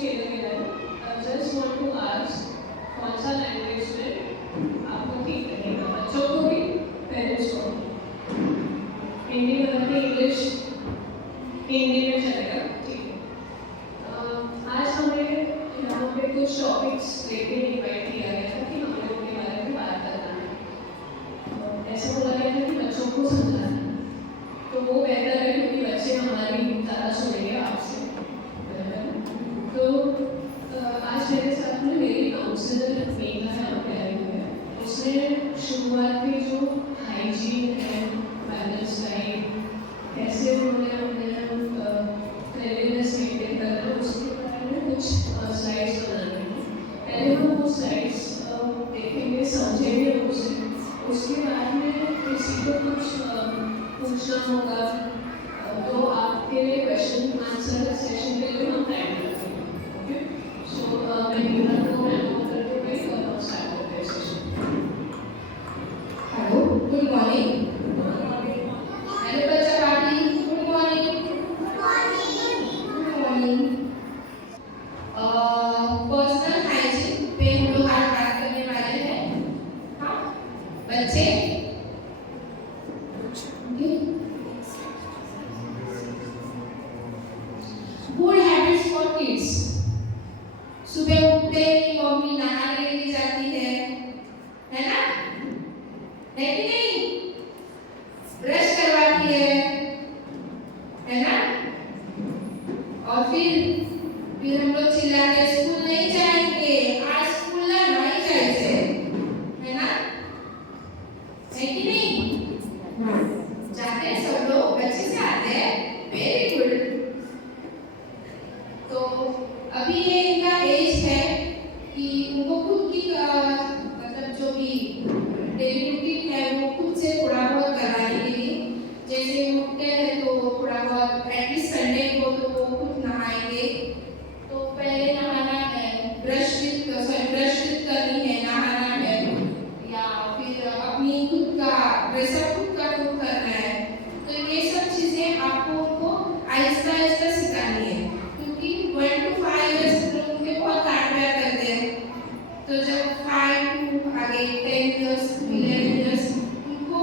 खेला गया है। I just want to ask कौन सा लैंग्वेज में आपको ठीक रहेगा, बच्चों को भी पेरेंट्स को? हिंदी में, इंग्लिश, हिंदी में चलेगा, ठीक है। आज हमें यहाँ पे कुछ टॉपिक्स लेके इन्वाइट किया गया था कि हमें उनके बारे में बात करना है। ऐसा बोला गया था कि बच्चों को समझाना, तो वो बेहतर है क्योंकि बच्चे हमारी ज़्यादा सुनेंगे आपसे। तो आज मेरे साथ में मेरी काउंसलर मेघा है, उसने शुरुआत में जो हाइजीन एंड बैलेंस डाइट कैसे उन्होंने क्लीनलीनेस मेंटेन करना, उसके बारे में कुछ स्लाइड्स बनानी है। पहले हम वो स्लाइड्स देखेंगे, समझेंगे उसे, उसके बाद में किसी को कुछ पूछना होगा तो आपके लिए क्वेश्चन आंसर सेशन के लिए हम टाइम रखेंगे। ओके, सो मैं मेघा को मैम करके गई और हम स्टार्ट करते हैं session. Hello, good morning. Hello बच्चा party, good morning. Good morning. Personal hygiene पे हम लोग आज बात करने वाले हैं। हाँ बच्चे, गुड हैबिट्स फॉर किड्स। सुबह उठते ही मम्मी नहाने लेके जाती है ना? है कि नहीं? ब्रश करवाती है ना? और फिर हम लोग चिल्लाते स्कूल नहीं जाएंगे, आज स्कूल नहीं जाएंगे, है ना? है कि नहीं? जाते हैं सब लोग, अच्छे से आते हैं, वेरी गुड। तो अभी ये इनका एज है कि उनको खुद की मतलब जो भी डेली रूटीन है वो खुद से थोड़ा बहुत कराने के लिए, जैसे उठते हैं तो थोड़ा बहुत एटलीस्ट संडे को तो वो खुद नहाएंगे। तो पहले नहाना है, ब्रश करनी है, नहाना है, या फिर अपनी खुद का ड्रेसअप खुद करना है। तो ये सब चीजें आपको उनको आहिस्ता आहिस्ता सिखानी है, क्योंकि 1 to 5 years लोग उनके बहुत काट प्यार करते हैं। तो जब 5 to आगे 10 years 11 years उनको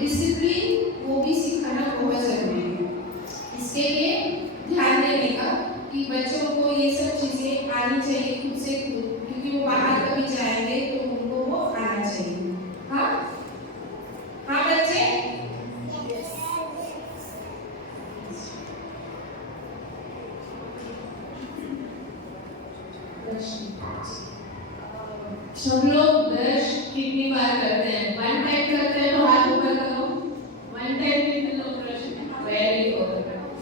डिसिप्लिन वो भी सिखाना बहुत जरूरी है। इसके लिए ध्यान देने का कि बच्चों को ये सब चीजें आनी चाहिए खुद से खुद, क्योंकि वो बाहर कभी जाएंगे तो उनको वो आना चाहिए। हाँ हाँ बच्चे, सब लोग ब्रश कितनी बार करते हैं? 1 टाइम करते हैं तो हाथ ऊपर करो। 1 टाइम कितने लोग ब्रश? Very good.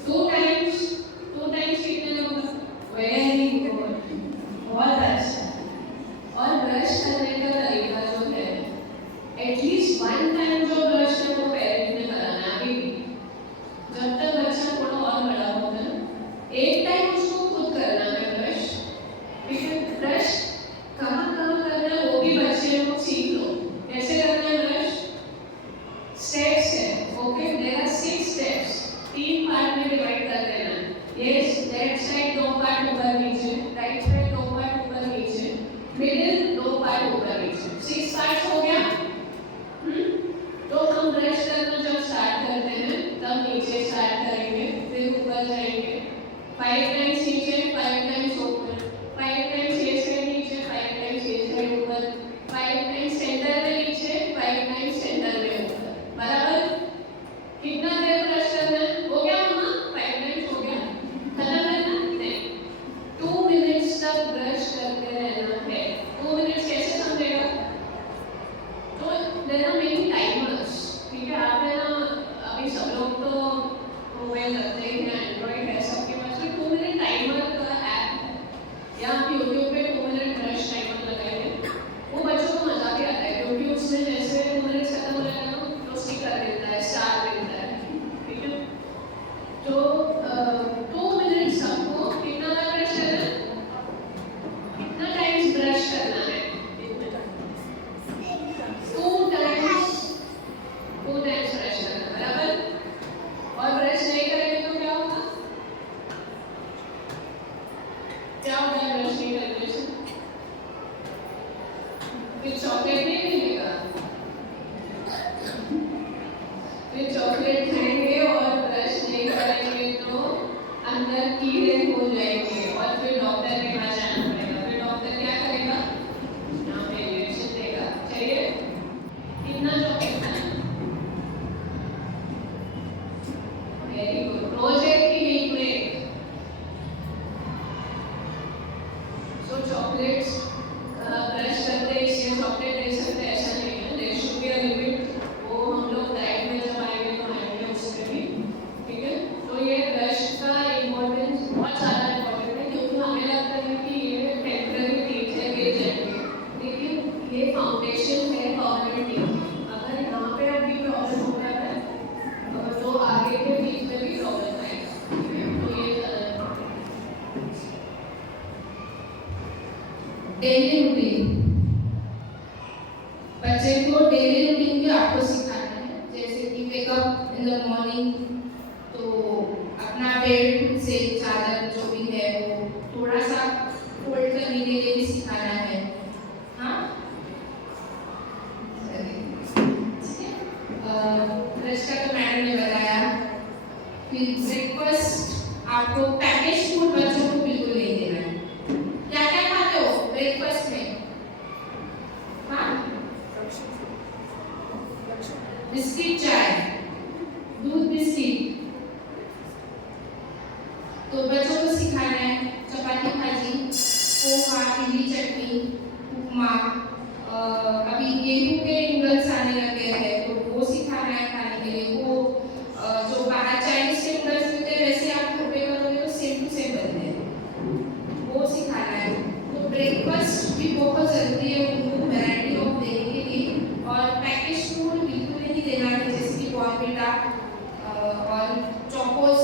2 टाइम्स कितने लोग? वेरी गुड, बहुत अच्छा। और ब्रश करने का तरीका जो है, एटलीस्ट 1 टाइम जो ब्रश है वो पेरेंट ने कराना है। अभी भी जब तक बच्चा थोड़ा और बड़ा होता है, 1 टाइम उसको खुद करना है ब्रश। ब्रश कहाँ करना है वो भी बच्चे लोग सीख लो, कैसे करना है ब्रश। स्टेप्स है, okay, there are 6 steps, 3 part में डिवाइड कर देना है। ये लेफ्ट साइड 2 पार्ट ऊपर नीचे, राइट साइड 2 पार्ट ऊपर नीचे, मिडिल 2 पार्ट ऊपर नीचे, 6 पार्ट हो गया। तो हम ब्रश करना जब स्टार्ट करते हैं तब नीचे स्टार्ट करेंगे, फिर ऊपर जाएंगे, 5 टाइम्स नीचे, 5 टाइम्स ऊपर, 5 टाइम्स ये साइड नीचे, 5 टाइम्स ये साइड ऊपर, 5 टाइम्स सेंटर में नीचे, 5 टाइम्स सेंटर में ऊपर। बराबर? कितना देर ब्रश करना है? हो गया मम्मा? 5 टाइम्स हो गया, खत्म करना? नहीं, 2 मिनट्स तक ब्रश करते रहना है। 2 मिनट्स कैसे समझेगा? तो देयर आर मेनी टाइमर्स, ठीक है? आप है ना, अभी सब लोग तो मोबाइल रखते हैं, एंड्रॉइड है सबके पास, 2 मिनट टाइमर का ऐप है, या आप यूट्यूब पे 2 मिनट ब्रश टाइमर लगाइए। वो बच्चों को मजा भी आता है, क्योंकि उसमें जैसे 2 मिनट खत्म हो जाएगा ना तो उसकी कर देता है, स्टार देता है, ठीक है? तो 2 मिनट सबको कितना बार ब्रश करना है? कितना टाइम्स ब्रश करना है? 2 टाइम्स ब्रश करना, बराबर? और ब्रश नहीं करेंगे तो क्या होगा? क्या प्रोजेक्ट की वीक में सो चॉकलेट्स ब्रश करते इसलिए चॉकलेट ले सकते ऐसा नहीं है, there should be a limit. वो हम लोग डाइट में जब आएंगे तो आएंगे उसमें भी, ठीक है। तो ये ब्रश का इम्पोर्टेंस बहुत ज़्यादा इम्पोर्टेंट है, क्योंकि हमें लगता है कि ये टेम्पररी चीज है, गिर जाएंगे, लेकिन ये फाउंडेशन है परमानेंट टीथ। अगर यहाँ पे अभी प्रॉब्लम हो रहा है तो आगे के टीथ में भी प्रॉब्लम आएगा, तो ये ज़्यादा डेली रूटीन, बच्चे को डेली रूटीन भी आपको सिखाना है। जैसे कि वेकअप इन द मॉर्निंग, तो अपना बेड खुद से चादर जो भी है वो थोड़ा सा फोल्ड करने के लिए भी सिखाना है। हाँ, ब्रश का तो मैडम ने बताया। फिर ब्रेकफास्ट आपको पैकेज फूड बच्चों को बिल्कुल नहीं देना है। क्या क्या खाते हो ब्रेकफास्ट में? हाँ, बिस्किट, चाय, दूध बिस्किट। तो बच्चों को सिखाना है चपाती भाजी, पोहा, इडली चटनी, उपमा। अभी गेहूं के नूडल्स आने लगे हैं तो वो सिखाना है खाने के लिए। वो जो बाहर चाइनीज के नूडल्स मिलते हैं वैसे आप घर पे करोगे तो सेम टू सेम बनते हैं, वो सिखाना है। तो ब्रेकफास्ट भी बहुत जरूरी है उनको वैरायटी ऑफ देने के लिए। और पैकेज फूड बिल्कुल नहीं देना है, जैसे कि बॉर्नविटा और चोकोस,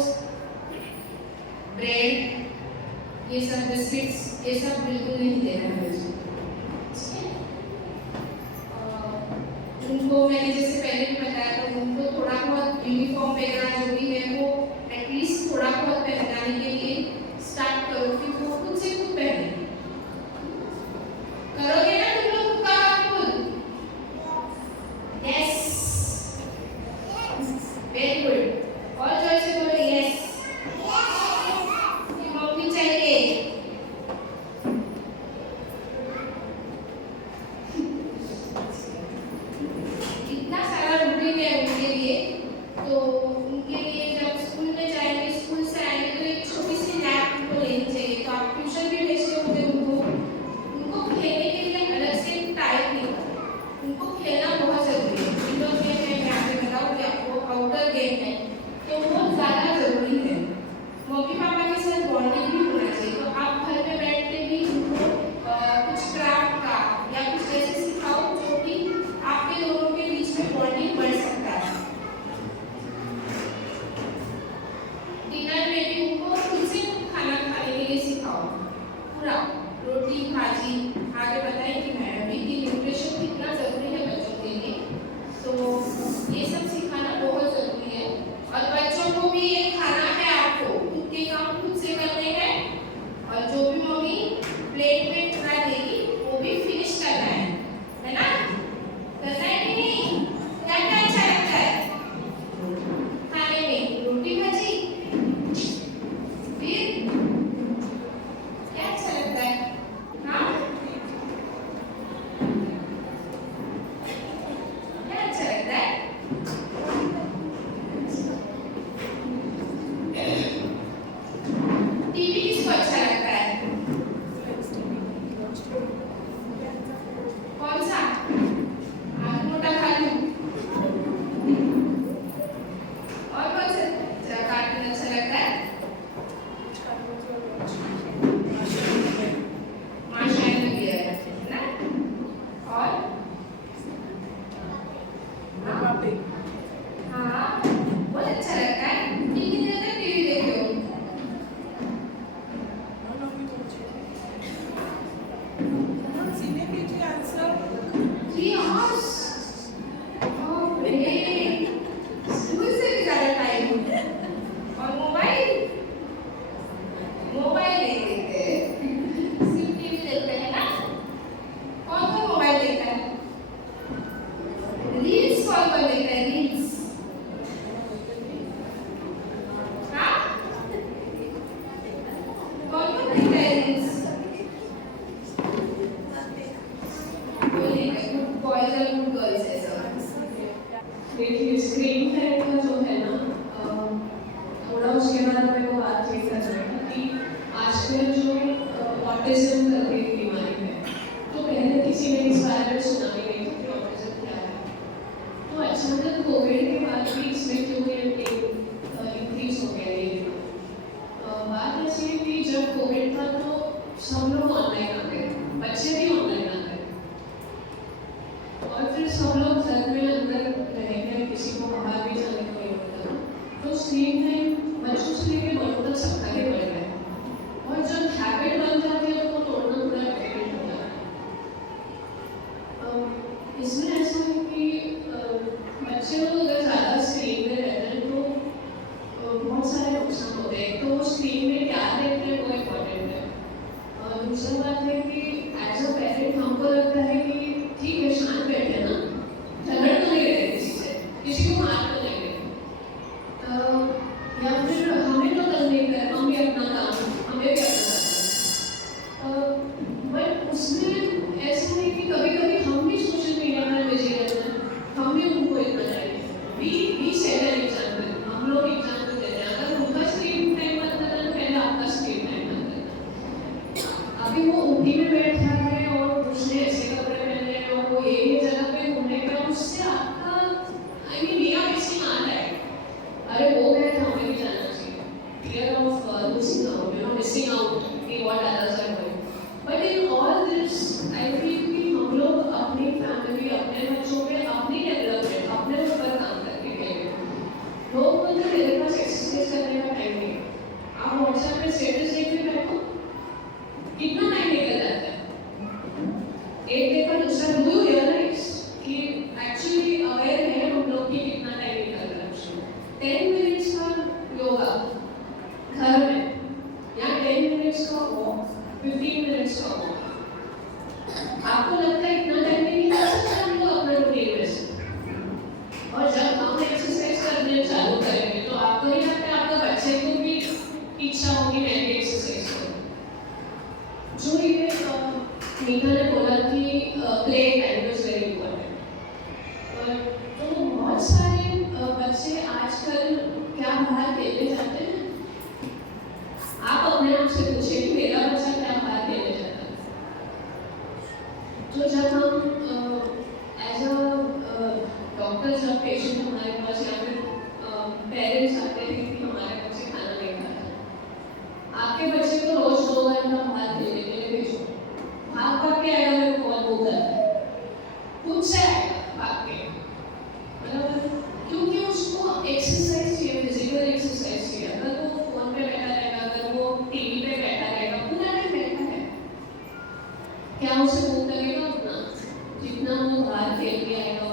ब्रेड, ये सब बिस्किट्स, ये सब बिल्कुल नहीं देना है बच्चों को। उनको मैंने जैसे पहले भी बताया, तो उनको थोड़ा बहुत यूनिफॉर्म वगैरह जो भी है वो एटलीस्ट थोड़ा बहुत पहनाने के लिए स्टार्ट करो कि वो खुद से खुद पहने। करोगे ना तुम लोग खुद का काम खुद? Yes, very good. और जोर से बोलो यस। मम्मी चाहिए। इतना सारा रूटीन है उनके लिए। तो उनके लिए जब स्कूल में जाएंगे, स्कूल से आएंगे तो एक छोटी सी नैप उनको लेनी चाहिए। तो आप ट्यूशन भी भेजते होंगे उनको खेलने के लिए अलग से टाइम नहीं करना। उनको खेलना बहुत जरूरी है। इंडोर गेम है, मैं आपको बताऊँ कि आपको आउटडोर गेम है, तो वो ज़्यादा जरूरी है। मम्मी पापा के साथ बॉन्डिंग भी होना चाहिए। तो आप घर में बैठ के भी उनको कुछ क्राफ्ट का या कुछ ऐसे सिखाओ जो कि आपके दोनों के बीच में बॉन्डिंग बढ़ सकता है। डिनर में भी उनको खुद से खाना खाने के लिए सिखाओ, पूरा रोटी भाजी। आगे बताएं कि मैडम कि न्यूट्रिशन कितना जरूरी है बच्चों के लिए, तो ये सब सिखाना बहुत जरूरी है। और बच्चों को भी ये खाना है, आपको खुद के काम खुद से करने हैं। और जो भी मम्मी प्लेट में खाना देगी वो भी फिनिश करना है ना? करना है कि नहीं? क्या क्या अच्छा लगता है खाने में? रोटी भाजी, फिर क्या अच्छा लगता है? हाँ, टाइम बच्चों से लेकर बड़ों तक सबका ही बढ़ गया है। और जब हैबिट बन जाती है तो वो तोड़ना थोड़ा डिफिकल्ट हो जाता है। इसमें ऐसा है कि बच्चे लोग अगर ज़्यादा स्क्रीन में रहते हैं तो बहुत सारे नुकसान होते हैं। तो स्क्रीन में क्या देखते हैं वो इम्पोर्टेंट है। दूसरी बात है कि एज अ पेरेंट हमको लगता है कि ठीक है शांत बैठे ना, झगड़ तो नहीं रहे किसी से, किसी को मार तो नहीं रहे, या फिर हमें तो तंग नहीं कर, हम भी अपना काम, हमें भी अपना काम। बट उसमें ऐसा है कि कभी कभी हम भी सोशल मीडिया में बिजी रहते हैं, हम भी उनको इतना चाहिए भी सेट एन एग्जाम्पल, हम लोग एग्जाम्पल देते हैं। अगर उनका स्क्रीन टाइम बंद करना तो पहले आपका स्क्रीन टाइम बंद करना। अभी वो ऊटी में बैठा है और उसने ऐसे कपड़े पहने हैं और वो ये जगह पे घूमने का, उससे आपका आई मीन मेरा मिसिंग आ रहा है। अरे वो गए तो हमें भी जाना चाहिए, fear of losing out, you know, missing out in what others are doing. But in all this, I feel कि हम लोग अपनी फैमिली, अपने बच्चों पे, अपनी डेवलपमेंट, अपने ऊपर काम करके गए। लोग बोलते हैं मेरे पास एक्सरसाइज करने का टाइम नहीं है। आप व्हाट्सएप पे स्टेटस देखते बैठो, कितना टाइम निकल जाता है। एक देखकर दूसरा, डू यू रियलाइज कि एक्चुअली अवेयर है हम लोग कि कितना टाइम निकल रहा है उसमें। 10 मिनट्स का योगा घर में, या 10 मिनट्स का वॉक, 15 मिनट्स का वॉक, आपको लगता है इतना टाइम नहीं निकल सकता हम लोग अपना रूटीन में से। और जब हम एक्सरसाइज करने चालू करेंगे तो आपको नहीं लगता है आपके बच्चे को भी इच्छा होगी मैं भी एक्सरसाइज करूँ। जो ये मीना ने बोला कि play time is very important, तो बहुत सारे बच्चे आजकल क्या बाहर खेलने जाते हैं। आप अपने आप से पूछिए कि मेरा बच्चा क्या बाहर खेलने जाता है। तो जब हम एज अ डॉक्टर, जब पेशेंट हमारे पास या फिर पेरेंट्स आते हैं कि हमारे बच्चे खाना नहीं खाता, आपके बच्चे को रोज 2 घंटा बाहर खेलने के लिए भेजो, भाग भाग के आएगा, मेरे को बहुत भूख है, खुद से आएगा भाग के, मतलब क्योंकि उसको एक्सरसाइज चाहिए, फिजिकल एक्सरसाइज चाहिए। अगर वो फोन पे बैठा रहेगा, अगर वो टीवी पे बैठा रहेगा, पूरा दिन बैठा है, क्या उसे भूख लगेगा उतना जितना वो बाहर खेल के आएगा।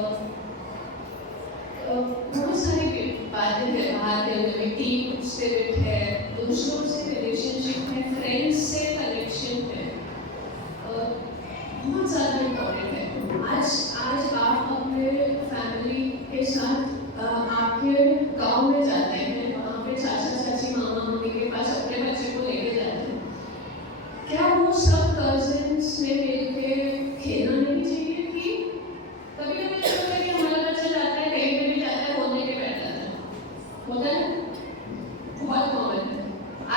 और बहुत सारी बातें हैं बाहर खेलने में, टीम स्पिरिट है, दूसरों से रिलेशनशिप है, फ्रेंड्स से कनेक्शन है, बहुत ज़्यादा इम्पोर्टेंट है। आज आप अपने फैमिली के साथ आपके गांव में जाते हैं, वहाँ पे चाचा चाची मामा मम्मी के पास अपने बच्चे को लेके जाते हैं, क्या वो सब कजिन्स में मिलके खेलना नहीं चाहिए? कि कभी कभी लगता है कि हमारा बच्चा जाता है कहीं पे भी जाता है, फोन लेके बैठ जाता है, होता है, बहुत कॉमन है।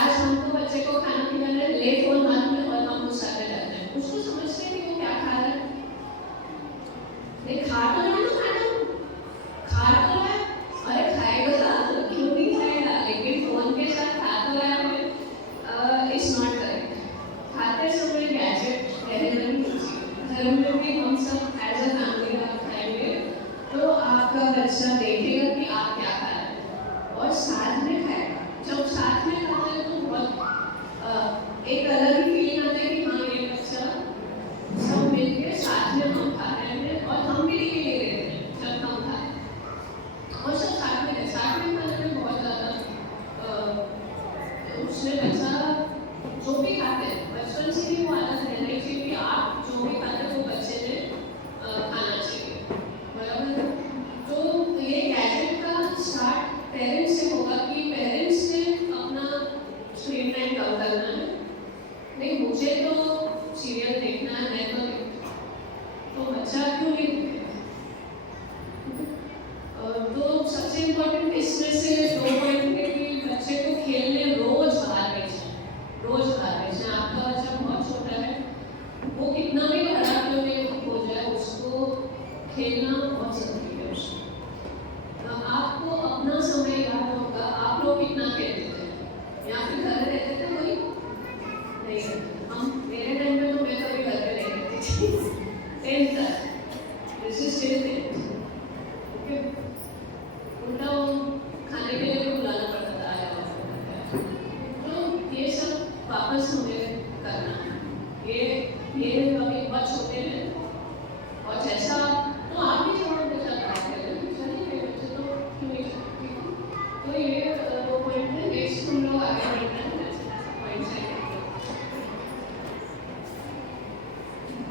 आज हमको बच्चे को खाना खिलाना है, ले फोन हाथ में और हम गुस्सा कर जाते हैं, उसको समझते हैं कि वो क्या खा रहा है। नहीं खा तो रहा है मैडम, खा तो रहा है, अरे खाएगा क्यों नहीं खाएगा, लेकिन फोन के साथ खा तो रहा है, इट्स नॉट करेक्ट। खाते समय गैजेट रहना नहीं चाहिए। घर में भी हम सब एज अ फैमिली आप खाएंगे तो आपका बच्चा देखेगा कि आप क्या खा रहे हैं और साथ में खाएगा। जब साथ में खाते हैं तो बहुत एक अलग ही फीलिंग आता है कि हाँ ये बच्चा, सब मिलके साथ में हम खा रहे हैं और हम भी नहीं ले रहे हैं जब हम खा रहे हैं, और सब साथ में खाने में बहुत ज़्यादा उसमें बच्चा जो भी खाते हैं बचपन से ही वो आदत रहनी चाहिए कि आप जो भी खाते हैं वो बच्चे ने खाना चाहिए, बराबर। तो ये गैजेट का स्टार्ट पेरेंट्स से होगा कि पेरेंट्स ने अपना स्क्रीन टाइम कम करना है। नहीं मुझे तो सीरियल देखना है, मैं तो देखती हूँ, तो बच्चा क्यों नहीं देखेगा? तो सबसे इम्पोर्टेंट इसमें से 2 पॉइंट है कि बच्चे को खेलने रोज बाहर भेजें, रोज बाहर भेजें। आपका बच्चा बहुत छोटा है, वो कितना भी बड़ा क्यों नहीं हो जाए, उसको खेलना बहुत जरूरी है। उसको आपको अपना समय याद होगा, आप लोग कितना खेलते थे या फिर घर रहते थे कोई नहीं रहते। हम मेरे टाइम में तो मैं कभी घर पे नहीं रहती थी 10th तक, this is still 10th, okay. उल्टा खाने के लिए बुलाना पड़ता था,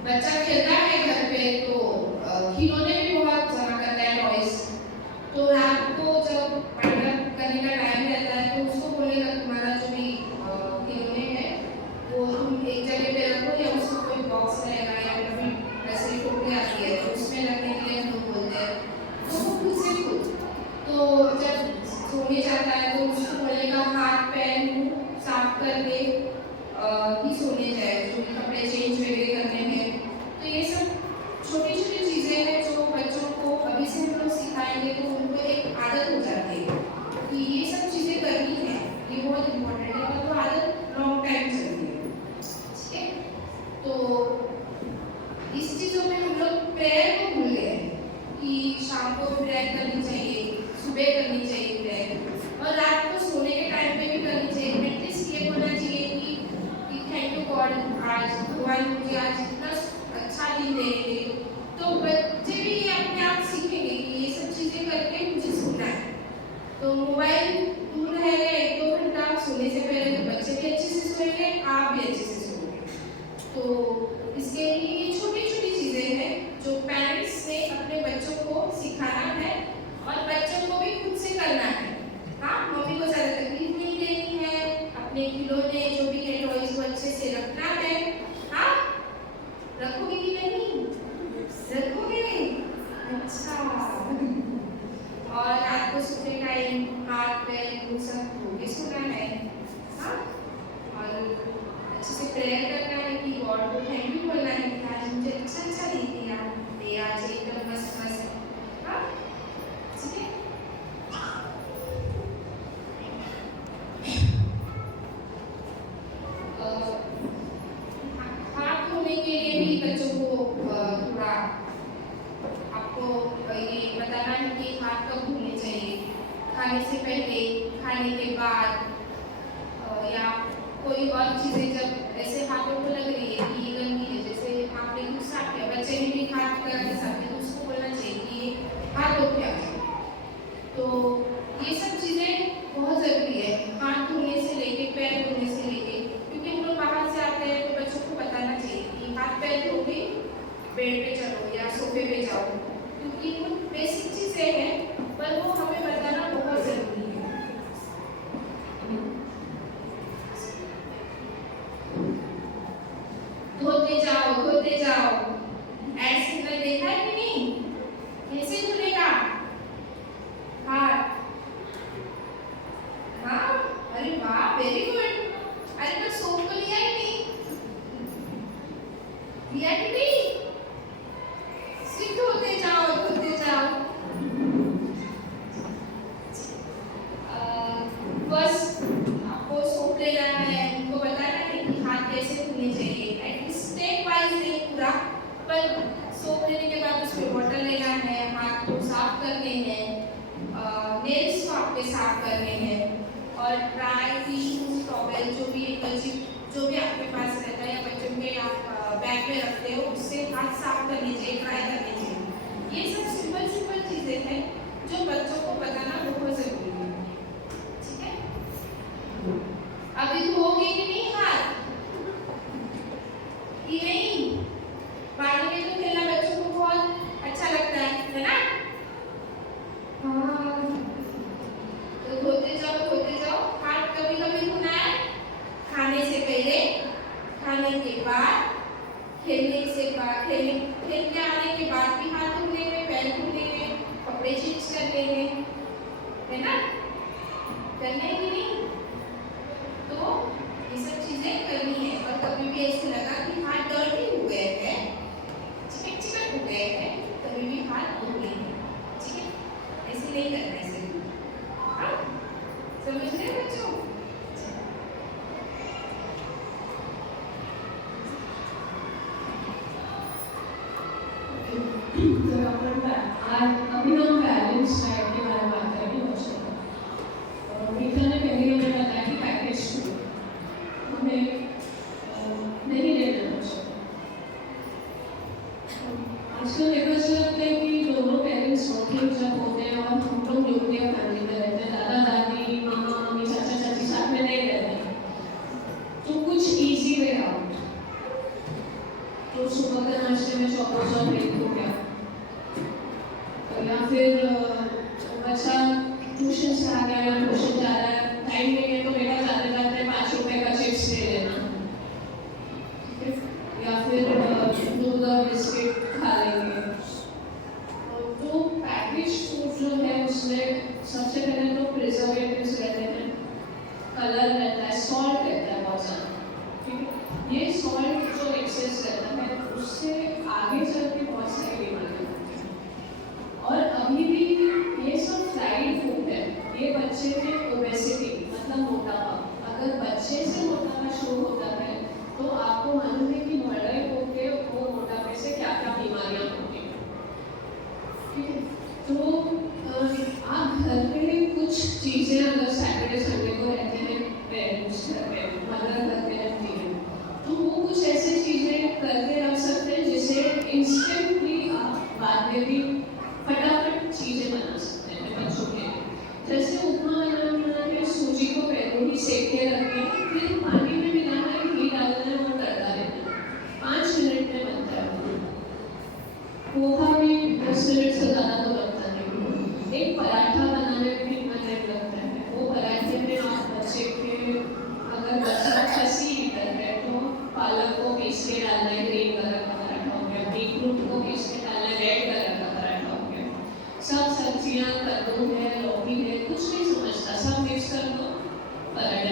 बच्चा खेलता है घर पे तो खिलौने भी बहुत जमा करता है टॉयज। तो रात को जब वाइंड अप करने का टाइम रहता है तो उसको बोलेगा तुम्हारा जो भी खिलौने है वो तुम एक जगह पे रखो या उसको कोई बॉक्स रहेगा या फिर ऐसे टोकरी आती है तो उसमें रखने के लिए हम लोग बोलते हैं। तो वो खुद से खुद तो जब सोने जाता है तो उसको बोलेगा हाथ पैर मुंह साफ करके ही सोने जाए, जो भी कपड़े चेंज वगैरह करने हैं। तो ये सब छोटी छोटी चीज़ें हैं जो बच्चों को अभी से हम लोग सिखाएंगे तो उनको एक आदत हो जाती है कि ये सब चीज़ें करनी है, ये बहुत इम्पोर्टेंट है और वो आदत लॉन्ग टाइम चलती है। ठीक है, तो इस चीज़ों में हम लोग प्रेयर को भूल गए कि शाम को प्रेयर करनी चाहिए, सुबह करनी चाहिए प्रेयर और रात को सोने के टाइम पे भी करनी चाहिए। एटलीस्ट ये बोलना चाहिए कि थैंक यू गॉड, आज भगवान मुझे आज इतना अच्छा दिन दे रहे। तो बच्चे भी ये अपने आप सीखेंगे कि ये सब चीज़ें करके मुझे सोना है। तो मोबाइल दूर रहेगा 1-2 घंटा सोने से पहले तो बच्चे भी अच्छे से सोएंगे, आप भी अच्छे से सोएंगे। तो इसके लिए ये छोटी छोटी चीज़ें हैं जो पेरेंट्स ने अपने बच्चों को सिखाना है और बच्चों को भी खुद से करना है। हाँ, मम्मी को ज़्यादा तकलीफ नहीं देनी है, अपने खिलौने जो भी है टॉयज को अच्छे से रखना है। हाँ, रखोगे कि नहीं? रखोगे? अच्छा। और रात को सोते टाइम हाथ पैर मुंह सब धो के सोना है। हाँ, और अच्छे से प्रेयर करना है कि गॉड को थैंक यू बोलना है कि आज मुझे अच्छा अच्छा दिन दिया, ये आज एकदम मस्त मस्त। हाँ, ठीक है। हाथ धोने के लिए भी बच्चों को थोड़ा आपको ये बताना है कि हाथ कब धोने चाहिए, खाने से पहले, खाने के बाद या कोई और चीज़ें जब ऐसे हाथों को लग रही है कि ये गंदी है, जैसे आपने कुछ साफ किया, बच्चे ने भी हाथ करके साफ किया तो उसको बोलना चाहिए कि ये हाथ धो के आ जाओ। तो ये सब चीज़ें बहुत ज़रूरी है, हाथ धोने से लेके पैर धोने से लेके, क्योंकि हम लोग बाहर से आते हैं तो बच्चों को बताना चाहिए कि हाथ पैर धो के बेड पे चलो या सोफे पे जाओ, क्योंकि वो बेसिक चीज़ें हैं पर वो हमें बताना बहुत ज़रूरी है। धोते जाओ। एड सिग्नल देखा है कि नहीं? कैसे धुलेगा हाथ? हाँ, अरे वाह, वेरी गुड। अरे तो सोप तो लिया ही नहीं, लिया कि नहीं? सिर्फ धोते जाओ। बस आपको सोप लेना है, उनको बताना है कि हाथ कैसे धोने चाहिए, एटलीस्ट स्टेप वाइज नहीं पूरा, पर सोप लेने के बाद उसमें वाटर लेना है, हाथ को साफ करने हैं, नेल्स को आपके साफ करने हैं और ड्राई टिश्यू टॉवेल जो भी आपके पास रहता है या बच्चों के आप बैग में रखते हो उससे हाथ साफ करने चाहिए, ड्राई करने चाहिए। ये सब सिंपल चीज़ें हैं जो बच्चों को बताना बहुत ज़रूरी है। ठीक है, अभी धोगे कि नहीं हाथ कि नहीं? पानी में तो खेलना बच्चों को बहुत अच्छा लगता है ना? हाँ, तो धोते जाओ। हाथ कभी कभी धोना है, खाने से पहले, खाने के बाद, खेल के आने के बाद भी हाथ धोने में, पैर धोने में, कपड़े चेंज करने में, है ना? करने की नहीं? तो ये सब चीजें करनी है और कभी भी ऐसे लगा कि हाथ डर्टी हो गए हैं, चिकन हो गए हैं, कभी भी हाथ धो लेंगे। ठीक है, ऐसे नहीं करना है। हाँ, समझ रहे बच्चों? जब अभी हम बैलेंस डाइट के बारे में बात करेंगे बच्चों को। मीठा ने पहले हमें बताया कि पैकेज फूड हमें नहीं लेना बच्चों को। आजकल देखा लगता है कि दोनों पेरेंट्स वर्किंग जब होते हैं और हम लोग न्यूक्लियर फैमिली में रहते हैं, दादा दादी, मामा मामी, चाचा चाची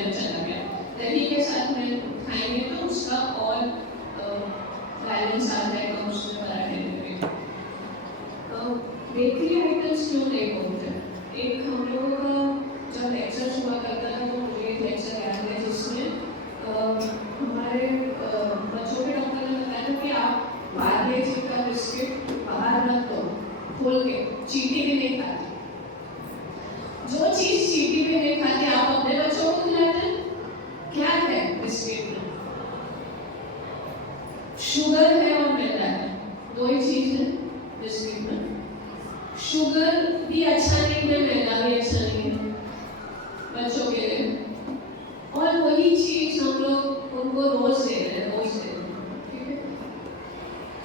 में चला गया। दही के साथ में खाएंगे तो उसका और बैलेंस आ जाएगा उसमें पराठे में। बेकरी आइटम्स क्यों नहीं बोलते? एक हम लोग जब लेक्चर हुआ करता था तो मुझे एक लेक्चर याद है जिसमें हमारे बच्चों के डॉक्टर ने बताया था कि आप पार्ले जी का बिस्किट बाहर रख दो खोल के, चींटी भी नहीं खाती। जो चीज चींटी भी नहीं खाती आप अपने बच्चों को खिलाते हैं? क्या है बिस्किट में? शुगर है और मैदा है, दो ही चीज है बिस्किट में। शुगर भी अच्छा नहीं है, मैदा भी अच्छा नहीं है बच्चों के लिए, और वही चीज हम लोग उनको रोज दे रहे हैं, रोज दे रहे हैं, ठीक है?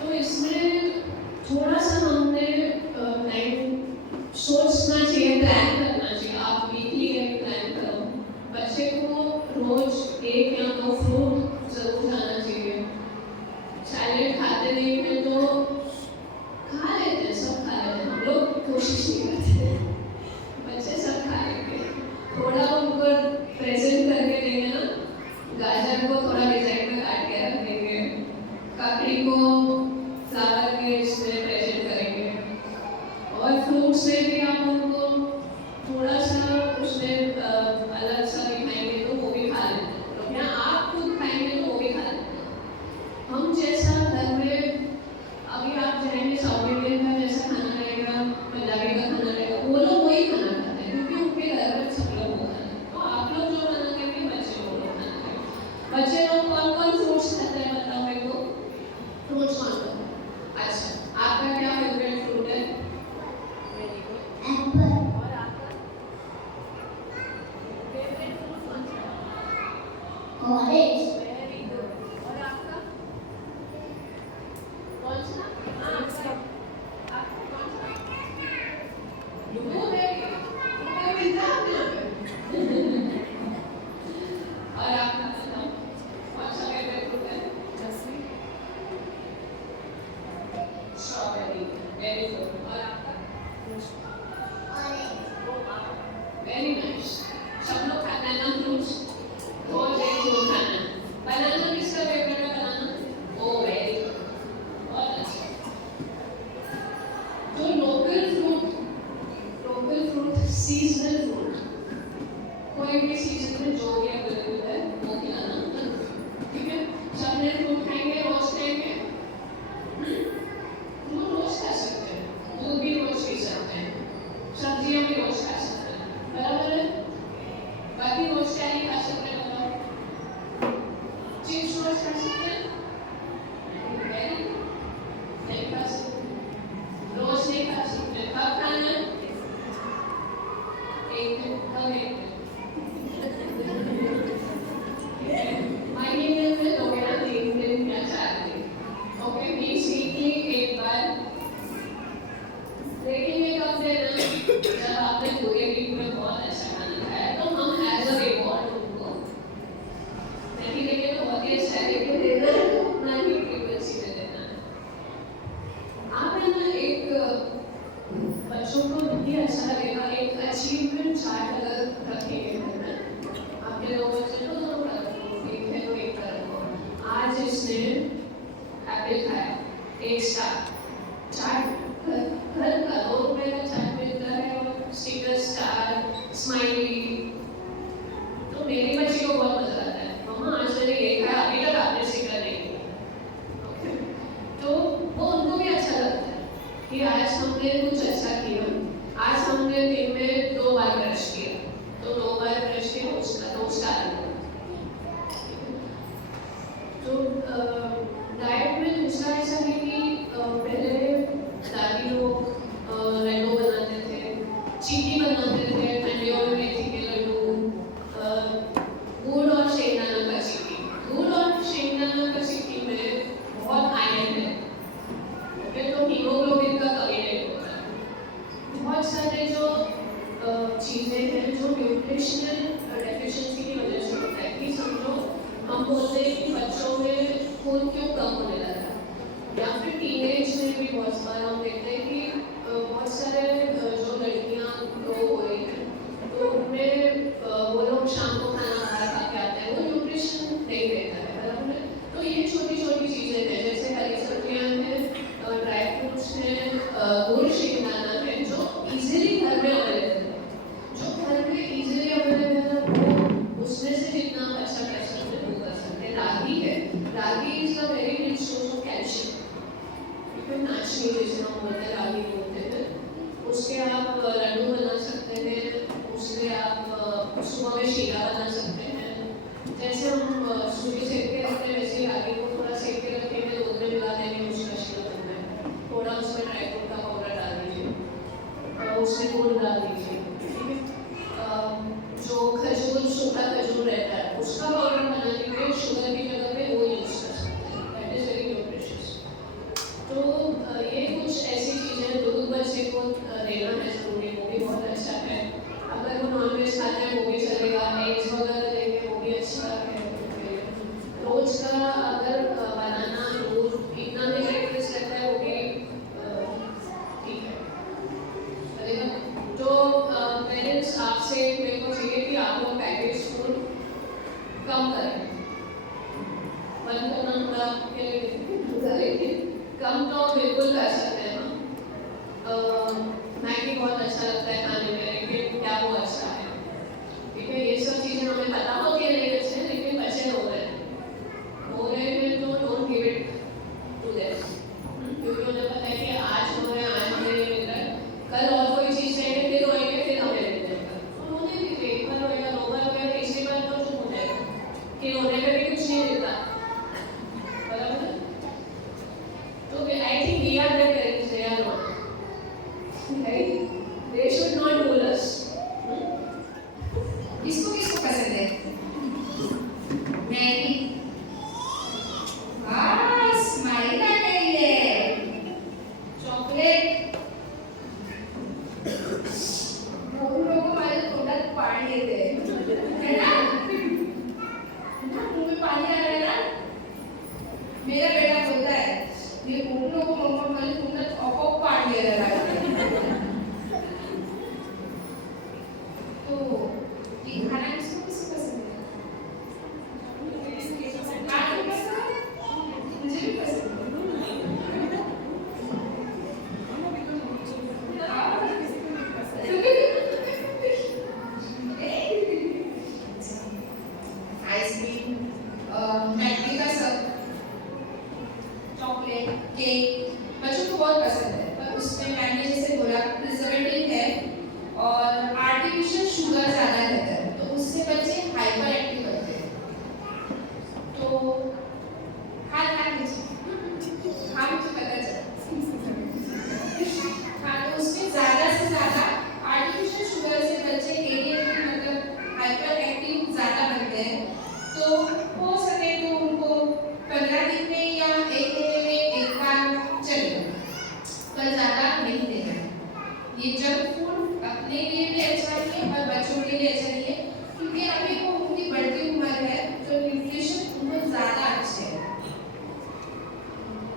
तो इसमें थोड़ा सा हमने टाइम सोचना चाहिए, प्लान करना चाहिए। आप वीकली एक प्लान करो, बच्चे को रोज 1 या 2 फ्रूट जरूर खाना चाहिए। सैलेड खाते नहीं हैं तो खा लेते हैं, सब खा लेते हैं, हम लोग कोशिश नहीं करते, बच्चे सब खा लेंगे। थोड़ा उनको प्रेजेंट करके देंगे ना, गाजर को थोड़ा डिजाइन में काट के रख देंगे, ककड़ी को फ्लावर के इसमें प्रेजेंट करेंगे, और फ्रूट्स में भी आप उनको थोड़ा सा उसमें अलग सा दिखाएंगे तो वो भी खा लेते हैं, या आप खुद खाएंगे तो वो भी खा लेते हैं। हम जैसा घर में अभी आप जाएंगे साउथ इंडियन का जैसा खाना रहेगा, पंजाबी का खाना रहेगा, वो लोग वही खाना खाते हैं क्योंकि उनके घर में सब लोग वो खाते हैं। तो आप लोग जो खाना खाएंगे बच्चे लोग खाना खाएंगे। बच्चे लोग कौन कौन फ्रूट्स खाते हैं बताओ मेरे को? फ्रूट्स कौन कौन? अच्छा, आपका क्या फेवरेट फ्रूट है? एप्पल। और आपका फेवरेट फ्रूट कौन सा है? ऑरेंज। Very good. और आपका कौन सा? आपका कौन सा? ब्लूबेरी। ब्लूबेरी मिलता है आपके यहाँ पे? और आपका बताओ कौन सा फेवरेट फ्रूट है? स्ट्रॉबेरी। Very good. और आपका? Very nice. सब लोग खाते हैं ना फ्रूट्स? रोज एक फ्रूट खाना है। बनाना किसका फेवरेट है? बनाना? ओ वेरी गुड, बहुत अच्छा। तो लोकल फ्रूट सीजनल फ्रूट, कोई भी सीजन में जो भी अवेलेबल है वो खिलाना, ठीक है? सबने फ्रूट खाएंगे, रोज खाएंगे, फ्रूट रोज खा सकते हैं, दूध भी रोज पी सकते हैं, सब्जियां भी रोज खा सकते हैं, बराबर है? बाकी रोज क्या नहीं खा सकते बताओ? चिप्स रोज खा सकते हैं? नहीं खा सकते, रोज नहीं खा सकते। कब खाना है? एक दिन, कब एक दिन? महीने में लोगे ना 3 दिन या 4 दिन, ओके? वीकली एक बार देखेंगे कब देना, जब आपने पूरे ragi is a very rich source of calcium. इसमें नाचनी जैसे हम बोलते हैं, रागी बोलते हैं, उसके आप लड्डू बना सकते हैं, उससे आप सुबह में शीरा बना सकते हैं। जैसे हम सूजी सेक के रखते हैं वैसे रागी को थोड़ा सेक के रखेंगे, दूध में मिला देंगे, उसका शीरा बनना है। थोड़ा उसमें ड्राई फ्रूट का पाउडर डाल दीजिए और उसमें गुड़ डाल दीजिए, ठीक है। जो खजूर, सूखा खजूर रहता है, उसका पाउडर बना के शुगर की जगह पे वो यूज कर सकते हैं। That is very nutritious. तो ये कुछ ऐसी चीज़ें दूध बच्चे को देना है जरूरी, वो भी बहुत अच्छा है। अगर वो नॉनवेज खाते हैं वो भी चलेगा, एग्स वगैरह देंगे वो भी अच्छा है। रोज का अगर बनाना दूध इतना भी प्रैक्टिस करता है वो भी ठीक है, चलेगा। तो पेरेंट्स आपसे मेरे को चाहिए कि आप लोग पैकेज फूड कम करें, बंद करना थोड़ा करेंगे, कम तो बिल्कुल कर सकते हैं हम। मैगी बहुत अच्छा लगता है खाने में, लेकिन क्या वो अच्छा है? ठीक है, ये सब चीज़ें हमें पता होती है नहीं अच्छे, लेकिन बच्चे हो रहे हैं तो don't give it to them, क्योंकि उन्हें पता है कि आज हो रहे हैं, आज हमें नहीं मिल रहा है, कल और कोई चीज़ चाहिए, फिर होएंगे, फिर हमें मिल जाएगा। और उन्हें भी एक बार होएगा, दो बार होएगा, तीसरी बार तो चुप हो जाएगा कि होने का भी कुछ नहीं मिलता, बराबर। तो I think we are the parents, they are not. Right? They should not rule us. किसको किसको पसंद है मैगी? हाँ, स्माइल आ गई है। चॉकलेट हम लोगों को हमारे थोड़ा पानी देते हैं, है ना? मुंह में पानी आ रहा है ना? मेरा बेटा बोलता है ये उन लोगों को मम्मा मैंने तुमने ऑफ पानी दे रहा है। तो ये खाना किसको किसको पसंद है? आपको पसंद है? मुझे भी पसंद है। आइसक्रीम, मैगी का सब, चॉकलेट, केक बच्चों को बहुत पसंद है, पर उसमें मैंने जैसे बोला प्रिजर्वेटिव है और आर्टिफिशियल शुगर ज़्यादा रहता है, तो उससे बच्चे हाइपर एक्टिव होते हैं। तो खा मुझे पता चला हाँ, तो उसमें ज़्यादा से ज़्यादा आर्टिफिशियल शुगर से बच्चे एडीएचडी मतलब हाइपर एक्टिव ज़्यादा बनते हैं। तो हो सके तो उनको 15 दिन में या 1 महीने में एक बार चलेगा, पर ज़्यादा नहीं देना है। ये जंक फूड अपने लिए भी अच्छा नहीं है और बच्चों के लिए अच्छा नहीं है, क्योंकि अभी वो उनकी बढ़ती उम्र है तो न्यूट्रिशन उनको ज़्यादा अच्छे है,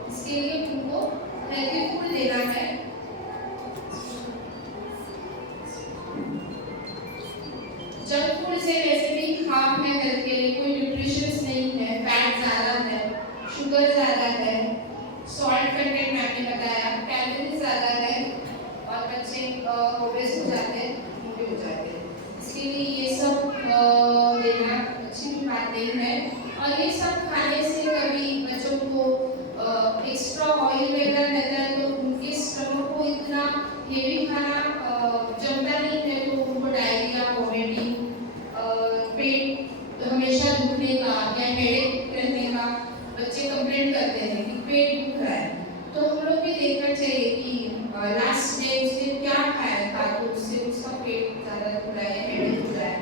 इसके लिए उनको हेल्दी फूड देना है। जंक फूड से वैसे भी हार्म है हेल्थ के लिए, कोई न्यूट्रिशंस नहीं है, फैट ज़्यादा है, शुगर ज़्यादा है, सॉल्ट कंटेंट मैंने बताया, कैलोरी ज़्यादा है और बच्चे ओबेस हो जाते हैं, मोटे हो जाते हैं। इसके लिए ये सब देना अच्छी भी बात नहीं है। और ये सब खाने से कभी बच्चों को एक्स्ट्रा ऑयल वगैरह रहता है, तो उनके स्टमक को इतना हेवी खाना जमता नहीं है, तो उनको डायरिया, वोमिटिंग, पेट हमेशा दुखने का या हेडेक रहने का बच्चे कंप्लेंट करते हैं कि पेट दुख रहा है। तो हम लोग भी देखना चाहिए कि लास्ट डे उसने क्या खाया था, तो उससे उसका पेट ज़्यादा दुख रहा है, हेडेक हो रहा है,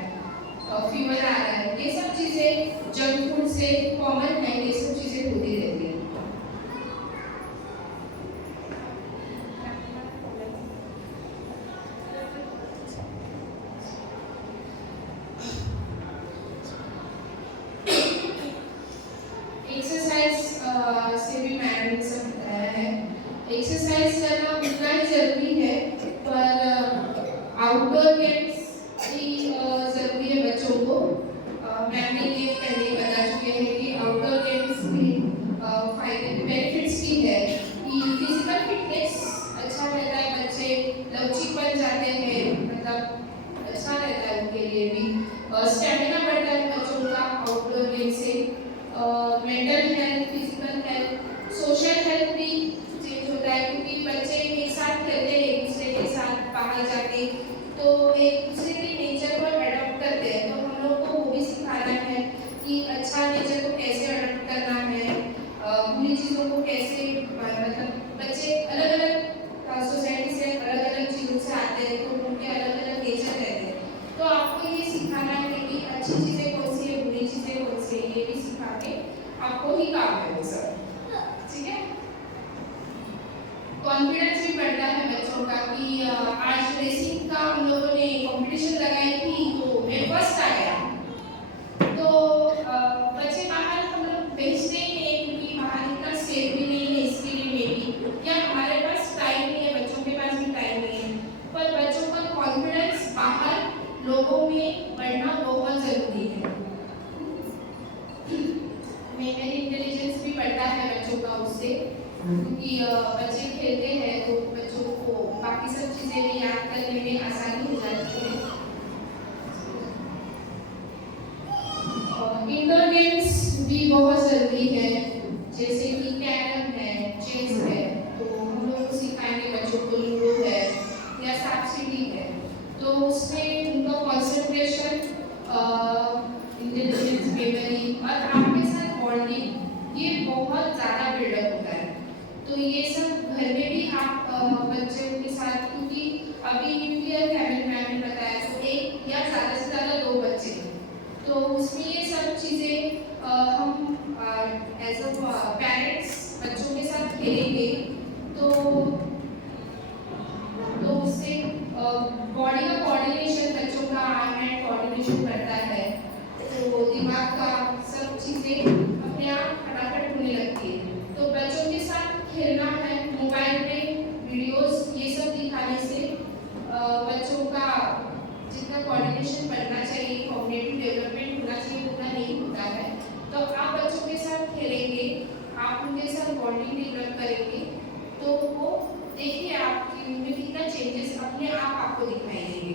फीवर आ रहा है। ये सब चीज़ें जंक फूड से कॉमन है, ये सब चीज़ें होती रहती है। एक्सरसाइज से भी मैंने सब बताया है, एक्सरसाइज करना उतना ही जरूरी है, पर आउटडोर गेम्स भी जरूरी है बच्चों को। मैंने ये पहले ही बता चुके हैं कि आउटडोर गेम्स भी फायदे बेनिफिट्स भी है कि फिजिकल फिटनेस अच्छा रहता है, बच्चे लवचिक बन जाते हैं, मतलब अच्छा रहता है उनके लिए भी, स्टेमिना बढ़ता है बच्चों का आउटडोर गेम से। मेंटल हेल्थ आपको ही काम है वो सब, ठीक है। कॉन्फिडेंस भी बढ़ता है बच्चों का कि आज रेसिंग का हम लोगों ने कंपटीशन लगाई थी तो मैं फर्स्ट आ गया। तो बच्चे बाहर हम लोग भेजते ही नहीं क्योंकि बाहर इतना सेफ भी नहीं है, इसके लिए मे बी या हमारे पास टाइम नहीं है, बच्चों के पास भी टाइम नहीं है, पर बच्चों का कॉन्फिडेंस बाहर लोगों में बढ़ना बहुत जरूरी है। मेमोरी इंटेलिजेंस भी बढ़ता है बच्चों का उससे, क्योंकि बच्चे खेलते हैं तो बच्चों को बाकी सब चीजें भी याद करने में आसानी हो जाती है। इंडोर गेम्स भी बहुत जरूरी है, जैसे कि कैरम है, चेस है, तो हम लोग को सिखाएंगे बच्चों को, लूडो है या सांप सीढ़ी है, तो उसमें उनका कंसंट्रेशन, इंटेलिजेंस, मेमोरी और आपके साथ बॉन्डिंग ये बहुत ज़्यादा बिल्डअप होता है। तो ये सब घर में भी आप बच्चों के साथ, क्योंकि अभी न्यूक्लियर फैमिली में मैंने बताया तो एक या ज़्यादा से ज़्यादा 2 बच्चे, तो उसमें ये सब चीज़ें हम एज अ पेरेंट्स बच्चों के साथ खेलेंगे तो उससे बॉडी का कोऑर्डिनेशन, बच्चों का आई हैंड कोऑर्डिनेशन बढ़ता है, तो दिमाग का सब चीज़ें अपने आप फटाफट होने लगती है। तो बच्चों के साथ खेलना है, मोबाइल में वीडियोस ये सब दिखाने से बच्चों का जितना कोऑर्डिनेशन बढ़ना चाहिए, कॉग्निटिव डेवलपमेंट होना चाहिए, उतना नहीं होता है। तो आप बच्चों के साथ खेलेंगे, आप उनके साथ बॉन्डिंग डेवलप करेंगे, तो वो देखिए आपकी उनमें कितना चेंजेस अपने आप आपको दिखाई देंगे।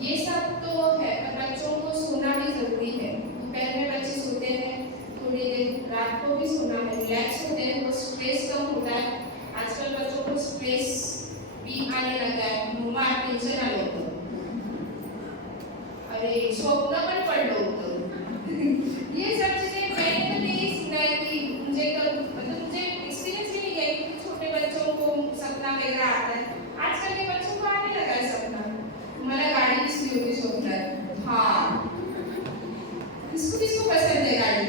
ये सब तो है, पर बच्चों को सोना भी जरूरी है। दोपहर में बच्चे सोते हैं थोड़ी देर, रात को भी सोना है, रिलैक्स होते हैं, तो स्ट्रेस कम होता है। आजकल बच्चों को स्ट्रेस भी आने लगा है, मम्मा टेंशन आने लगा, अरे स्वप्न पण पडलं होतं। ये सब चीजें मैंने कभी सुना है कि मुझे मतलब मुझे एक्सपीरियंस भी नहीं है कि छोटे बच्चों को सपना वगैरह आता है। आजकल के बच्चों को आने लगा है सपना, हमारा गाड़ी किसकी होगी स्वप्न, हाँ किसको किसको पसंद है गाड़ी,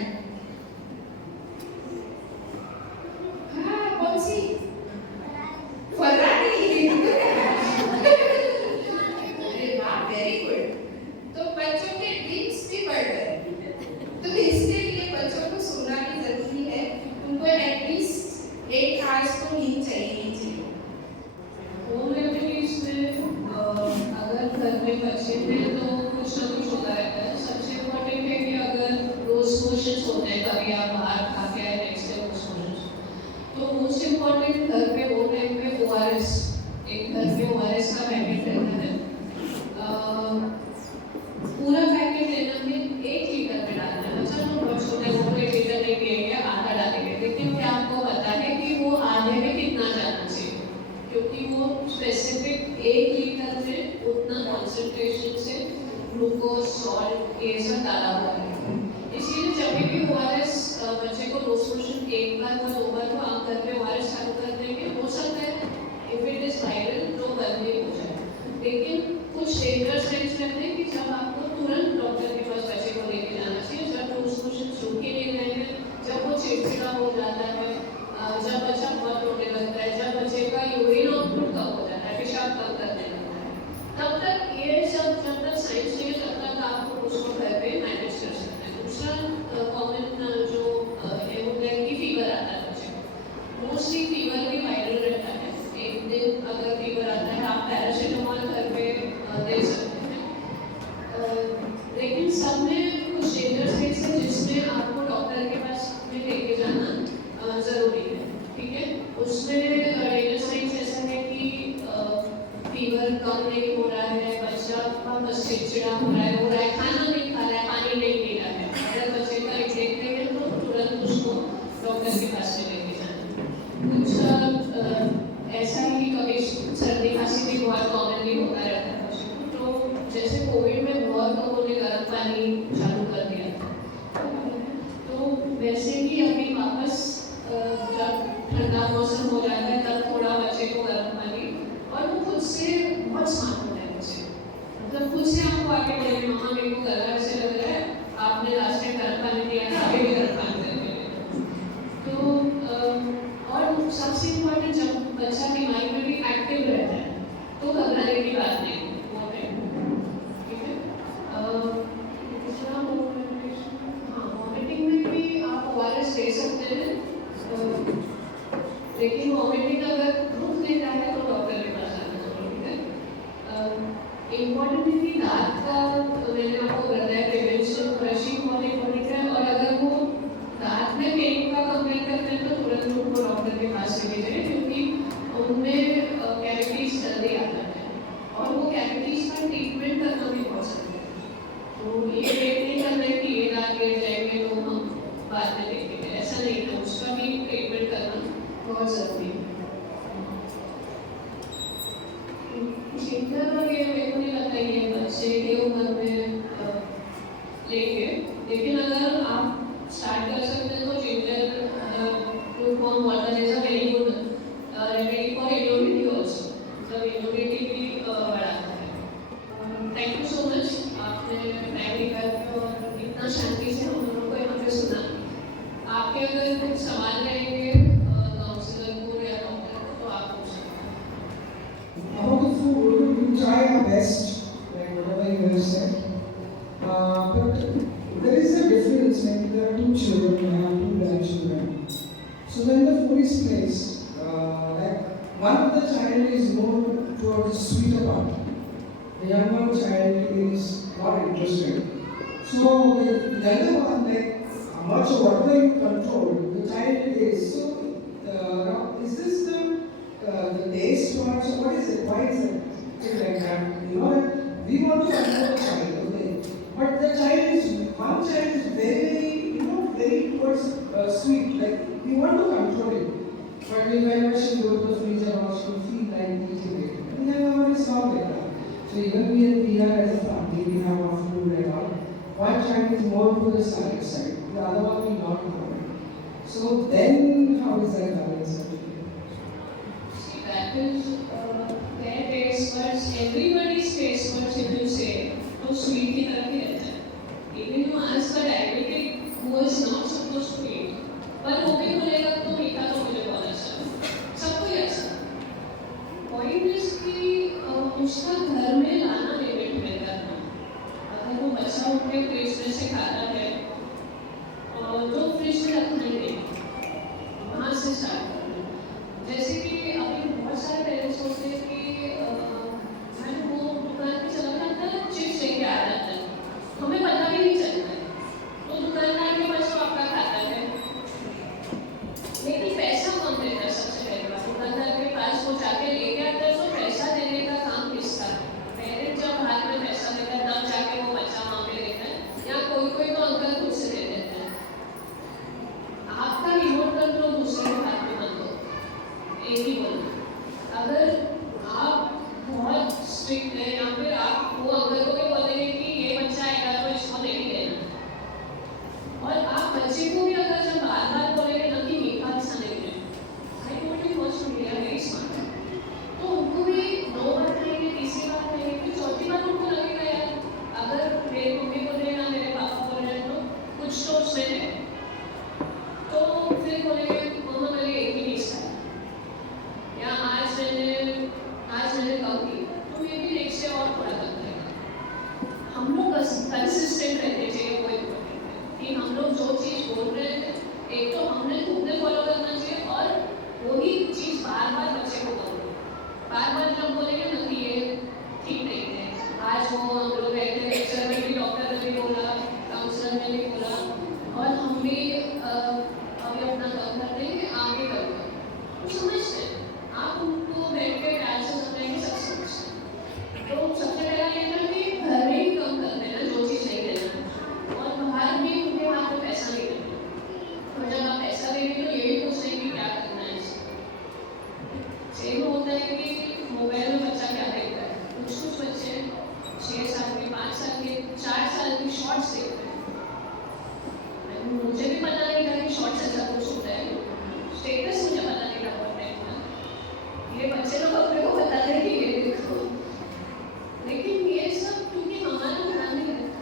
हाँ कौन सी, फरारी। अरे वाह, वेरी गुड। तो बच्चों के ड्रीम्स भी बढ़ रहे हैं, तो इसके लिए बच्चों को सोना भी जरूरी है, उनको एटलीस्ट 8 आवर्स तो नींद चाहिए। होम एक्टिविटीज में अगर घर में बच्चे हैं तो कुछ ना कुछ होता रहता है। सबसे इम्पोर्टेंट है कि अगर रोज मोशंस होते हैं, कभी आप बाहर खा के आए, नेक्स्ट डे रोज मोशंस, तो मोस्ट इम्पोर्टेंट घर पे वो टाइम पे ORS, एक घर पे ORS का पैकेट रहता है, पूरा पैकेट लेना है, 1 लीटर में डालना है। अच्छा तो बहुत छोटे वो 1 लीटर नहीं पिएंगे, आधा डालेंगे, लेकिन क्या आपको पता है कि वो आधे में कितना जाना चाहिए, क्योंकि वो स्पेसिफिक 1 लीटर में उतना कॉन्सेंट्रेशन से ग्लूकोज, सॉल्ट ये सब डाला हुआ है। इसलिए जब भी ORS बच्चे को रोज मोशन 1 बार या 2 बार तो आप घर पे ORS चालू कर देंगे, हो सकता है इफ इट इज वायरल तो बंद ही हो जाए, लेकिन कुछ डेंजर साइंस रहते हैं कि जब आपको तुरंत डॉक्टर के पास बच्चे को लेके जाना चाहिए, जब रोज मोशन रुक ही नहीं रहे हैं, जब वो चिड़चिड़ा हो जाता है, जब बच्चा बहुत रोने लगता है, जब बच्चे का यूरिन आउटपुट कम हो जाता है, पेशाब कम करने लगता है, तब तक ये सब जब तक साइंस नहीं है तब तक आप उसको घर पे मैनेज कर सकते हैं। दूसरा कॉमन जो डेंगू फीवर आता है बच्चे को, मोस्टली फीवर भी वायरल रहता है। एक दिन अगर फीवर आता है आप पैरासीटामोल घर पे दे सकते हैं, लेकिन सब में कुछ डेंजर साइंस है जिसमें आपको डॉक्टर के पास में लेके जाना जरूरी है, ठीक है। उसमें डेंजर साइंस ऐसा है कि फीवर कम नहीं हो रहा है, बच्चा बस चिड़चिड़ा हो रहा है, खाना नहीं खा रहा है, पानी नहीं पी रहा है, अगर बच्चे का एक देख रहे हैं तो तुरंत उसको डॉक्टर के पास में लेके जाना। कुछ ऐसा ही कभी सर्दी खांसी भी बहुत कॉमनली होता रहता है बच्चों को, तो जैसे कोविड में बहुत लोगों ने गर्म पानी चालू कर दिया था, तो वैसे ही अभी वापस जब ठंडा मौसम हो जाता है तब थोड़ा बच्चे को गर्म पानी, और वो खुद से बहुत स्मार्ट होता है बच्चे, मतलब खुद से आपको आके बोले मम्मा मेरे को गला ऐसे लग आगे भी काम करते हैं। तो और सबसे इम्पोर्टेंट, जब बच्चा दिमाग में भी एक्टिव रहता है तो घबराने की बात नहीं वो है, ठीक है। दूसरा वॉमिटिंग में भी आप ORS दे सकते हैं, लेकिन वॉमिटिंग अगर रुक नहीं रहा है तो डॉक्टर के पास आना जरूरी है। इम्पोर्टेंट है कि दांत का मैंने आपको बताया प्रिवेंशन, ब्रशिंग बहुत इम्पोर्टेंट है, और अगर वो दांत में पेन का कंप्लेंट करते हैं तो तुरंत उनको डॉक्टर के पास लेके जाए, क्योंकि उनमें कैविटीज जल्दी आता है और वो कैविटीज का ट्रीटमेंट करना भी बहुत जरूरी है। तो ये वेट नहीं करना है कि ये दांत गिर जाएंगे तो हम बाद में देखेंगे, ऐसा नहीं है, उसका भी ट्रीटमेंट करना बहुत जरूरी है। चिंतन और ये मेरे को नहीं लगता ये बच्चे के उम्र में लेंगे, लेकिन अगर आप स्टार्ट कर सकते हैं तो ginger lukewarm water is a very good remedy for immunity also, मतलब इम्यूनिटी भी बढ़ाता है। थैंक यू सो मच, आपने टाइम निकाल और इतना शांति से हम लोगों को यहाँ पे सुना। आपके अगर कुछ सवाल रहेंगे काउंसलर को या डॉक्टर को तो आप पूछ सकते हैं। About the food, we try our best, like whatever you have said. But there is a difference, like there are two children, I have two grandchildren. So when the food is placed, like one of the child is more towards the sweeter part. The younger child is not interested. So the younger one, like how much or whatever you control, the child is. So now, is this the taste part? So what is it? Why is it like that? You know, we want to control the child, okay? But the child is, one child is very, you know, very towards sweet. Like we want to control it. But whenever she goes to the freezer or she will feel like eating it. And then our is not like that. So even we are as a family, we have our food and all. One child is more to the salad side, the other one will not have it. So then how is that balance? See, that is their taste buds, everybody's taste buds, if you say, तो sweet की तरफ ही रहता है। Even you ask a diabetic who is not supposed to eat, पर वो भी बोलेगा तो मीठा तो मुझे बहुत अच्छा, सबको ही अच्छा। Point is कि उसका घर में लाना लिमिट में करना। अगर वो बच्चा उठ के फ्रिज में से खाता है और तो फ्रिज में रखना ही नहीं, वहाँ से स्टार्ट करना। जैसे कि अभी बहुत सारे पेरेंट्स होते हैं कि वो दुकान पे चला जाता है, चिप्स लेके आ जाता है, हमें पता भी नहीं चलता है, तो दुकानदार के पास तो आपका खाता है, लेकिन पैसा कौन देता है? सबसे पहले बात, दुकानदार के पास वो जाके लेके आता है, तो पैसा देने का काम किसका है? पेरेंट जब हाथ में पैसा देता है तब जाके वो बच्चा वहाँ पे देता है, या कोई तो अंकल खुद से दे देते हैं। आपका रिमोट कंट्रोल दूसरे के हाथ में मत दो। एक ही बोलना, अगर आप बहुत स्ट्रिक्ट है या फिर आप वो अंकल को भी बोलेंगे कि ये बच्चा आएगा तो इसको नहीं देना, और आप बच्चे को भी अगर जब बार बार बोलेंगे ना कि मीठा ऐसा नहीं है, I told you first we are very smart, तो उनको भी 2 बार कहेंगे, तीसरी बार कहेंगे, फिर चौथी बार उनको लगेगा यार अगर मेरी मम्मी बोल रही है ना मेरे पापा बोल रहे हैं तो कुछ तो उसमें है, तो फिर बोलेंगे मम्मा मैंने एक ही चीज खाया, या आज मैंने कम की, तो ये भी नेक्स्ट डे और थोड़ा कम करेगा। हम लोग कंसिस्टेंट रहने चाहिए, वो इम्पोर्टेंट है कि हम लोग जो चीज़ बोल रहे हैं एक तो हमने खुद ने फॉलो करना चाहिए, और वही चीज़ बार बार बच्चे को करो। बार बार जब बोलेंगे ना कि ये ठीक नहीं है, आज वो हम लोग रहते हैं लेक्चर में भी डॉक्टर ने भी बोला, काउंसलर ने भी बोला, और हम भी अभी अपना काम करते हैं कि आगे करूँगा, तो समझते हैं आप उनको बैठ के प्यार से समझाएंगे, सब समझते हैं। तो सबसे पहला ये था कि घर में ही कम कर देना जो चीज़ नहीं देना, और बाहर भी उनके हाथ में पैसा नहीं देना, और जब आप पैसा देंगे तो ये भी पूछते हैं कि क्या करना है इससे। सेम होता है कि मोबाइल में बच्चा क्या देखता है, कुछ बच्चे 6 साल के, 5 साल के, 4 साल की शॉर्ट्स देखते हैं। मुझे भी पता नहीं था कि शॉर्ट्स ऐसा कुछ होता है, स्टेटस मुझे पता नहीं था बहुत टाइम था, ये बच्चे लोग अपने को बताते हैं कि ये देखो, लेकिन ये सब क्योंकि हमारा ध्यान नहीं रहता।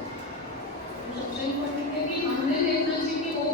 सबसे इम्पोर्टेंट है कि हमने देखना चाहिए कि वो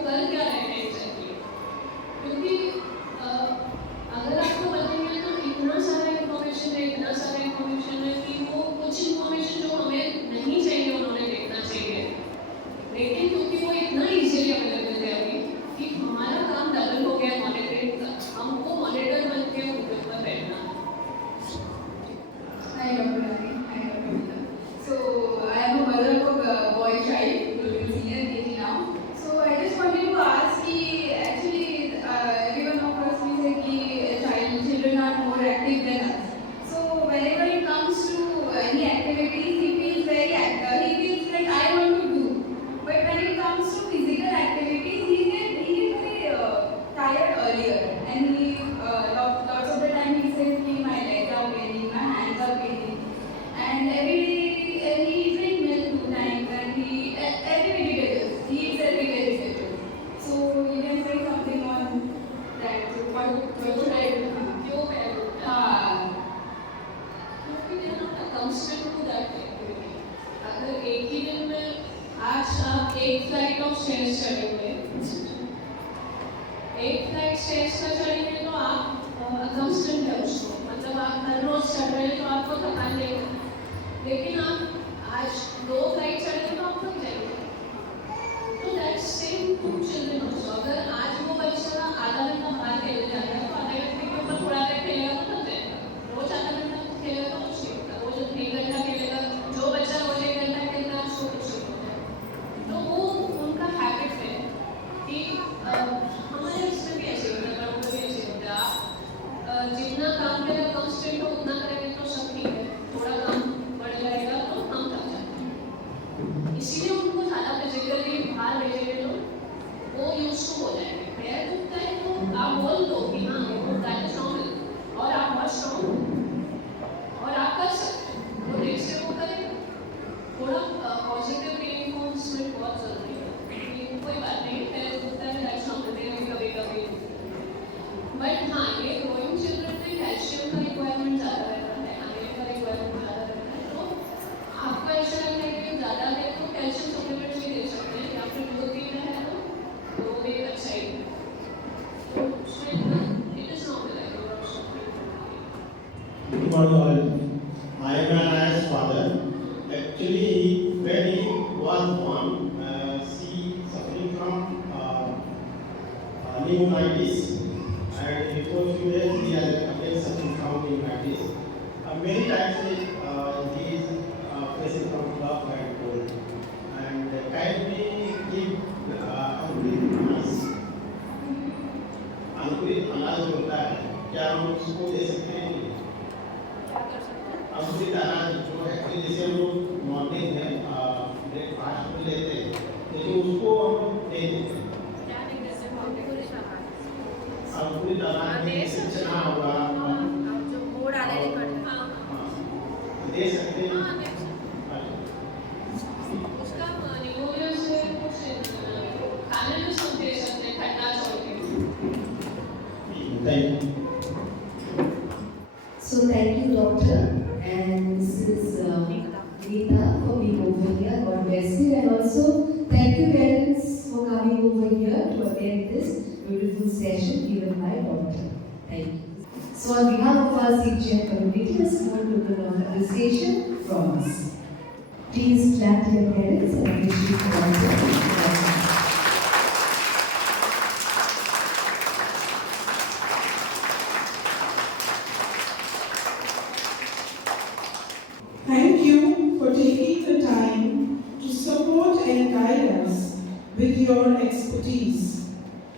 स्टेयर्स चढ़ेंगे, एक फ्लाइट स्टेयर्स का चढ़ेंगे तो आप अकस्टम्ड है उसको, मतलब आप हर रोज चढ़ रहे हैं तो आपको थकान नहीं होगी। लेकिन आप आज 2 फ्लाइट चढ़ेंगे तो आप थक जाएंगे। तो that's same to children also. अगर आज वो बच्चा आधा घंटा बाहर खेलने जा रहा है तो आधे घंटे के ऊपर थोड़ा देर खेलेगा तो थक जाएगा। रोज आधा घंटा खेलेगा तो कुछ नहीं होता, रोज 1 घंटा खेलेगा, जो बच्चा रोज 1 घंटा खेलता है उसको कुछ नहीं होता है। तो वो उनका हैबिट है कि हमारे इसमें भी ऐसे होता है, बड़ों में भी ऐसे होता है। आप जितना काम करेगा कॉन्स्टेंट हो उतना करेंगे तो सब ठीक है, थोड़ा काम बढ़ जाएगा तो हम थक जाते हैं। इसीलिए उनको ज़्यादा फिजिकली बाहर भेजेंगे तो वो यूज टू हो जाएंगे। पैर दुखता है तो आप बोल दो कि हाँ दैट इज नॉर्मल, और आप बहुत स्ट्रॉन्ग हो और आप कर सकते हो, तो नेक्स्ट डे वो करेंगे। थोड़ा पॉजिटिव रीइंफोर्समेंट बहुत जरूरी है। कोई बात नहीं, पैर दुखता है दैट्स नॉर्मल, कभी कभी। बट हाँ, ये ग्रोइंग चिल्ड्रन में कैल्शियम का रिक्वायरमेंट ज़्यादा रहता है, आयरन का रिक्वायरमेंट ज़्यादा रहता है। तो आपको ऐसा लगता है कि ज़्यादा है तो कैल्शियम सप्लीमेंट्स भी दे सकते हैं, या फिर दूध पीना है तो वो भी अच्छा ही है। तो उसमें इट इज़ नॉर्मल है। I am Anna's father. Actually, when he was born, she suffering from pneumonitis, and before few days he has again suffering from pneumonitis. Many times he is facing from cough and cold. And kindly give अंकुरित अनाज होता है, क्या हम उसको दे सकते हैं? अंकुरित अनाज जो है कि जैसे हम लोग मॉर्निंग में ब्रेकफास्ट में लेते हैं, लेकिन उसको हम दे देते हैं। अंकुरित अनाज में जैसे चना हुआ, जो मोड़ आने दे सकते हैं। उसका निमोनिया से कुछ खाने में सब दे सकते हैं, ठंडा छोड़ के। Thank you. So thank you, doctor, and Mrs. Geeta for being over here. God bless you, and also thank you, parents, for coming over here to attend this beautiful session given by doctor. Thank you. So on behalf of our CGM community, a small token of appreciation from us. Please clap to your parents and appreciate the doctor. Thank you for taking the time to support and guide us with your expertise.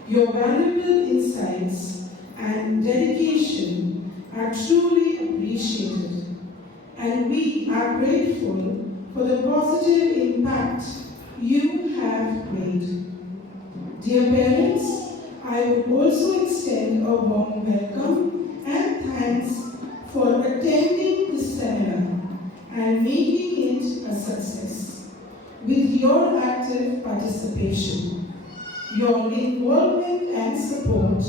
Your valuable insights and dedication are truly appreciated, and we are grateful for the positive impact you have made. Dear parents, I would also extend a warm welcome and thanks for attending this seminar and making it a success. With your active participation, your involvement and support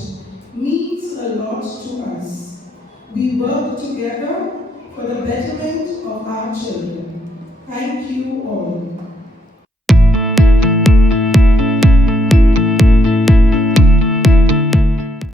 means a lot to us. We work together for the betterment of our children. Thank you all.